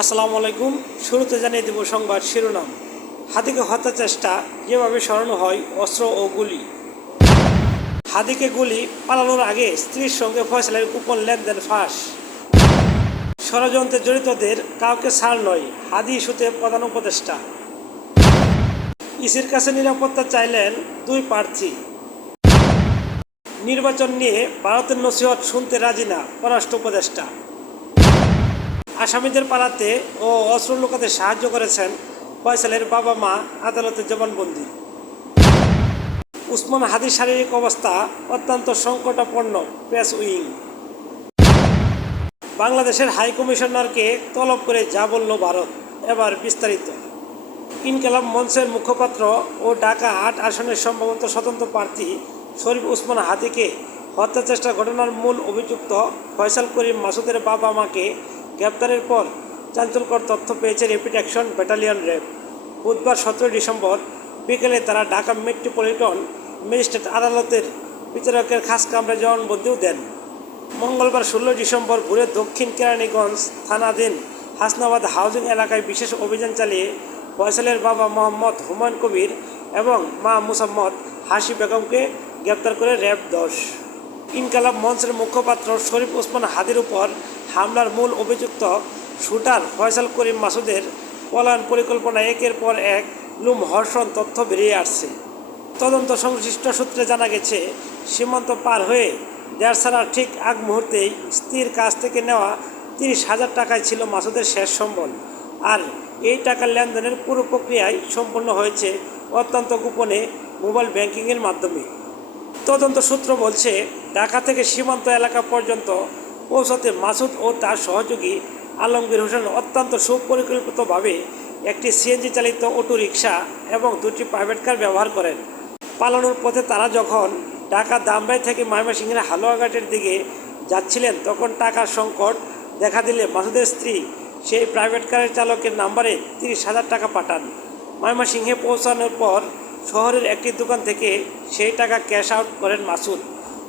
আসসালামু আলাইকুম। শুরুতে জানিয়ে দেব সংবাদ শিরোনাম। হাদিকে হত্যা চেষ্টা যেভাবে সরানো হয় অস্ত্র ও গুলি। হাদিকে গুলি পালানোর আগে স্ত্রীর সঙ্গে ফয়সালের গোপন লেনদেন ফাঁস। ষড়যন্ত্রে জড়িতদের কাউকে ছাড় নয়, হাদি ইস্যুতে প্রধান উপদেষ্টা। ইসির কাছে নিরাপত্তা চাইলেন দুই প্রার্থী। নির্বাচন নিয়ে ভারতের নসিহত শুনতে রাজি না পররাষ্ট্র উপদেষ্টা। আসামিদের পালাতে ও অস্ত্র লুকাতে সাহায্য করেছেন ফয়সালের বাবা মা, আদালতে জবানবন্দি। উসমান হাদির শারীরিক অবস্থা অত্যন্ত সংকটাপন্ন, প্রেস উইং। বাংলাদেশের হাই কমিশনারকে তলব করে যা বলল ভারত। এবার বিস্তারিত। ইনকিলাব মঞ্চের মুখপাত্র ও ঢাকা ৮ আসনের সম্ভবত স্বতন্ত্র প্রার্থী শরীফ ওসমান হাদিকে হত্যা চেষ্টার ঘটনার মূল অভিযুক্ত ফয়সাল করিম মাসুদের বাবা মাকে গ্রেপ্তারের পর চাঞ্চল্যকর তথ্য পেয়েছে র্যাপিড অ্যাকশন ব্যাটালিয়ন র্যাব। বুধবার ১৭ ডিসেম্বর বিকেলে তারা ঢাকা মেট্রোপলিটন ম্যাজিস্ট্রেট আদালতের বিচারকের খাস কামরায় জবানবন্দিও দেন। মঙ্গলবার ১৬ ডিসেম্বর ভোরে দক্ষিণ কেরানীগঞ্জ থানাধীন হাসনাবাদ হাউজিং এলাকায় বিশেষ অভিযান চালিয়ে ফয়সালের বাবা মোহাম্মদ হুমায়ুন কবির এবং মা মুসাম্মদ হাসি বেগমকে গ্রেপ্তার করে র্যাব ১০। ইনকিলাব মঞ্চের মুখপাত্র শরীফ ওসমান হাদির উপর হামলার মূল অভিযুক্ত শুটার ফয়সাল করিম মাসুদের পলায়ন পরিকল্পনা একের পর এক লোমহর্ষণ তথ্য বেরিয়ে আসছে। তদন্ত সংশ্লিষ্ট সূত্রে জানা গেছে, সীমান্ত পার হয়ে দেশ ছাড়ার ঠিক আগ মুহূর্তেই স্ত্রীর কাছ থেকে নেওয়া ৩০,০০০ টাকায় ছিল মাসুদের শেষ সম্বল। আর এই টাকার লেনদেনের পুরো প্রক্রিয়ায় সম্পন্ন হয়েছে অত্যন্ত গোপনে মোবাইল ব্যাংকিংয়ের মাধ্যমে। তদন্ত সূত্র বলছে, ঢাকা থেকে সীমান্ত এলাকা পর্যন্ত পৌঁছতে মাসুদ ও তার সহযোগী আলমগীর হোসেন অত্যন্ত সুপরিকল্পিতভাবে একটি সিএনজি চালিত অটোরিকশা এবং দুটি প্রাইভেট কার ব্যবহার করেন। পালানোর পথে তারা যখন ঢাকা দামরাই থেকে ময়মনসিংহের হালুয়াঘাটের দিকে যাচ্ছিলেন, তখন টাকার সংকট দেখা দিলে মাসুদের স্ত্রী সেই প্রাইভেট কারের চালকের নাম্বারে ৩০,০০০ টাকা পাঠান। ময়মনসিংহে পৌঁছানোর পর শহরের একটি দোকান থেকে সেই টাকা ক্যাশ আউট করেন মাসুদ।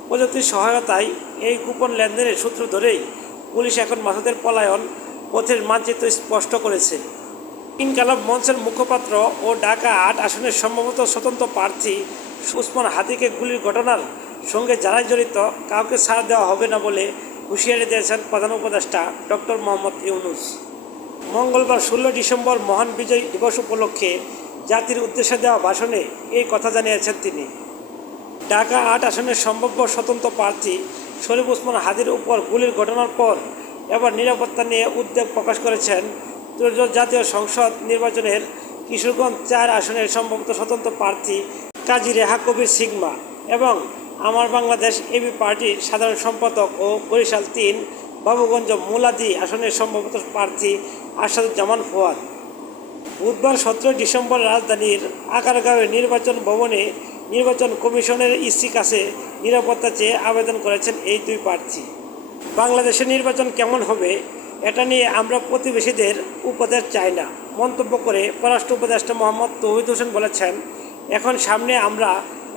প্রযুক্তির সহায়তায় এই গোপন লেনদেনের সূত্র ধরেই পুলিশ এখন মাসুদের পলায়ন পথের মানচিত্র স্পষ্ট করেছে। ইনকিলাব মঞ্চের মুখপাত্র ও ঢাকা ৮ আসনের সম্ভবত স্বতন্ত্র প্রার্থী ওসমান হাদিকে গুলির ঘটনার সঙ্গে যারাই জড়িত কাউকে ছাড় দেওয়া হবে না বলে হুঁশিয়ারি দিয়েছেন প্রধান উপদেষ্টা ডক্টর মোহাম্মদ ইউনূস। মঙ্গলবার ১৬ ডিসেম্বর মহান বিজয় দিবস উপলক্ষে জাতির উদ্দেশ্যে দেওয়া ভাষণে এই কথা জানিয়েছেন তিনি। ঢাকা ৮ আসনের সম্ভাব্য স্বতন্ত্র প্রার্থী শরীফ ওসমান হাদির উপর গুলির ঘটনার পর এবার নিরাপত্তা নিয়ে উদ্বেগ প্রকাশ করেছেন ত্রয়োদশ জাতীয় সংসদ নির্বাচনের কিশোরগঞ্জ ৪ আসনের সম্ভবত স্বতন্ত্র প্রার্থী কাজী রেহা কবির সিগমা এবং আমার বাংলাদেশ এবি পার্টির সাধারণ সম্পাদক ও বরিশাল ৩ বাবুগঞ্জ মুলাদি আসনের সম্ভবত প্রার্থী আসাদুজ্জামান ফুয়াদ। বুধবার ১৭ ডিসেম্বর রাজধানীর আগারগাঁওয়ের নির্বাচন ভবনে নির্বাচন কমিশনের ইসি কাছে নিরাপত্তা চেয়ে আবেদন করেছেন এই দুই প্রার্থী। বাংলাদেশের নির্বাচন কেমন হবে এটা নিয়ে আমরা প্রতিবেশীদের উপদেশ চাই না মন্তব্য করে পররাষ্ট্র উপদেষ্টা মোহাম্মদ তৌহিদ হোসেন বলেছেন, এখন সামনে আমরা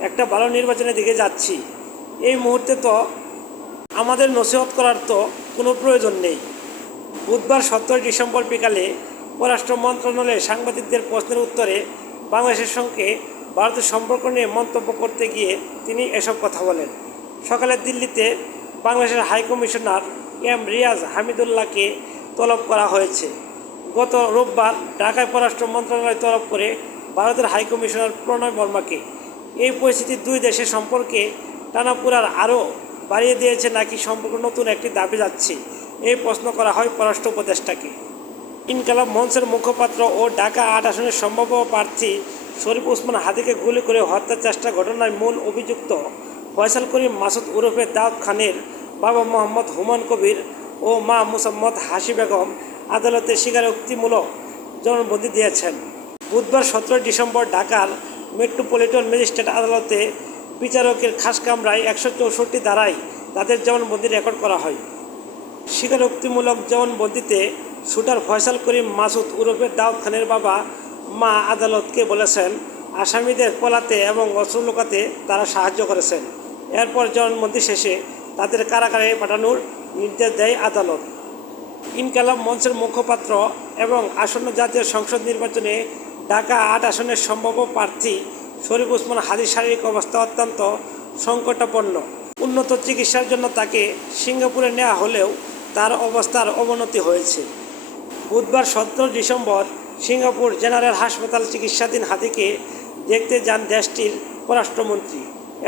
একটা ভালো নির্বাচনের দিকে যাচ্ছি। এই মুহূর্তে তো আমাদের নসিহত করার তো কোনো প্রয়োজন নেই। বুধবার ১৭ ডিসেম্বর বিকালে পররাষ্ট্র মন্ত্রণালয়ে সাংবাদিকদের প্রশ্নের উত্তরে বাংলাদেশের সঙ্গে ভারতের সম্পর্ক নিয়ে মন্তব্য করতে গিয়ে তিনি এসব কথা বলেন। সকালে দিল্লিতে বাংলাদেশের হাই কমিশনার এম রিয়াজ হামিদুল্লাহকে তলব করা হয়েছে। গত রোববার ঢাকায় পররাষ্ট্র মন্ত্রণালয় তলব করে ভারতের হাই কমিশনার প্রণয় বর্মাকে। এই পরিস্থিতি দুই দেশের সম্পর্কে টানাপোড়ার আরও বাড়িয়ে দিয়েছে নাকি সম্পর্ক নতুন একটি দাবি যাচ্ছে, এই প্রশ্ন করা হয় পররাষ্ট্র উপদেষ্টাকে। ইনকিলাব মঞ্চের মুখপাত্র ও ঢাকা ৮ আসনের সম্ভাব্য প্রার্থী শরীফ ওসমান হাদিকে গুলি করে হত্যার চেষ্টা ঘটনায় মূল অভিযুক্ত ফয়সাল করিম মাসুদ ওরফে দাউদ খানের বাবা মোহাম্মদ হুমায়ুন কবির ও মা মুসাম্মদ হাসি বেগম আদালতে স্বীকারোক্তিমূলক জবানবন্দি দিয়েছেন। বুধবার ১৭ ডিসেম্বর ঢাকার মেট্রোপলিটন ম্যাজিস্ট্রেট আদালতে বিচারকের খাস কামরায় ১৬৪ ধারায় তাদের জবানবন্দি রেকর্ড করা হয়। স্বীকারোক্তিমূলক জবানবন্দিতে শুটার ফয়সাল করিম মাসুদ ওরফে দাউদ খানের বাবা মা আদালতকে বলেছেন, আসামিদের পলাতে এবং অস্ত্র লুকাতে তারা সাহায্য করেছেন। এরপর জবানবন্দি শেষে তাদের কারাগারে পাঠানোর নির্দেশ দেয় আদালত। ইনকালাব মঞ্চের মুখপাত্র এবং আসন্ন জাতীয় সংসদ নির্বাচনে ঢাকা ৮ আসনের সম্ভাব্য প্রার্থী শরীফ ওসমান হাদির শারীরিক অবস্থা অত্যন্ত সংকটাপন্ন। উন্নত চিকিৎসার জন্য তাকে সিঙ্গাপুরে নেওয়া হলেও তার অবস্থার অবনতি হয়েছে। বুধবার ১৭ ডিসেম্বর সিঙ্গাপুর জেনারেল হাসপাতাল চিকিৎসাধীন হাদিকে দেখতে যান দেশটির পররাষ্ট্রমন্ত্রী।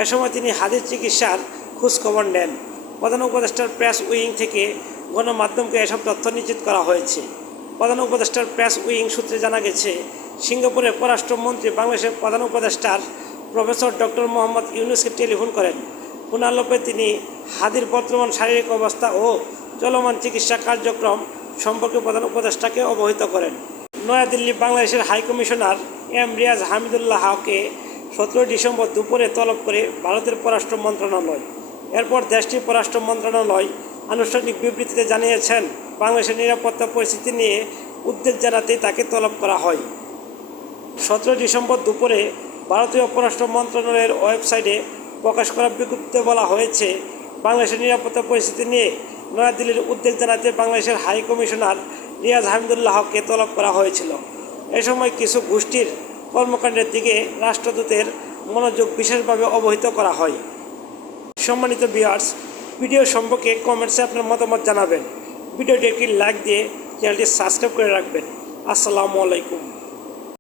এ সময় তিনি হাদির চিকিৎসার খোঁজখবর নেন। প্রধান উপদেষ্টার প্রেস উইং থেকে গণমাধ্যমকে এসব তথ্য নিশ্চিত করা হয়েছে। প্রধান উপদেষ্টার প্রেস উইং সূত্রে জানা গেছে, সিঙ্গাপুরের পররাষ্ট্রমন্ত্রী বাংলাদেশের প্রধান উপদেষ্টার প্রফেসর ডক্টর মোহাম্মদ ইউনুসকে টেলিফোন করেন। ফোনালাপে তিনি হাদির বর্তমান শারীরিক অবস্থা ও চলমান চিকিৎসা কার্যক্রম সম্পর্কে প্রধান উপদেষ্টাকে অবহিত করেন। নয়াদিল্লি বাংলাদেশের হাইকমিশনার এম রিয়াজ হামিদুল্লাহকে ১৭ ডিসেম্বর দুপুরে তলব করে ভারতের পররাষ্ট্র মন্ত্রণালয়। এরপর দেশটির পররাষ্ট্র মন্ত্রণালয় আনুষ্ঠানিক বিবৃতিতে জানিয়েছেন, বাংলাদেশের নিরাপত্তা পরিস্থিতি নিয়ে উদ্বেগ জানাতেই তাকে তলব করা হয়। ১৭ ডিসেম্বর দুপুরে ভারতীয় পররাষ্ট্র মন্ত্রণালয়ের ওয়েবসাইটে প্রকাশ করা বিজ্ঞপ্তিতে বলা হয়েছে, বাংলাদেশের নিরাপত্তা পরিস্থিতি নিয়ে নয়াদিল্লির উদ্বেগ জানাতে বাংলাদেশের হাই কমিশনার রিয়াজ হামিদুল্লাহকে তলব করা হয়েছিল। এ সময় কিছু গোষ্ঠীর কর্মকাণ্ডের দিকে রাষ্ট্রদূতের মনোযোগ বিশেষভাবে অবহিত করা হয়। সম্মানিত ভিউয়ার্স, ভিডিও সম্পর্কে কমেন্টসে আপনার মতামত জানাবেন। ভিডিওটি একটি লাইক দিয়ে চ্যানেলটি সাবস্ক্রাইব করে রাখবেন। আসসালামু আলাইকুম।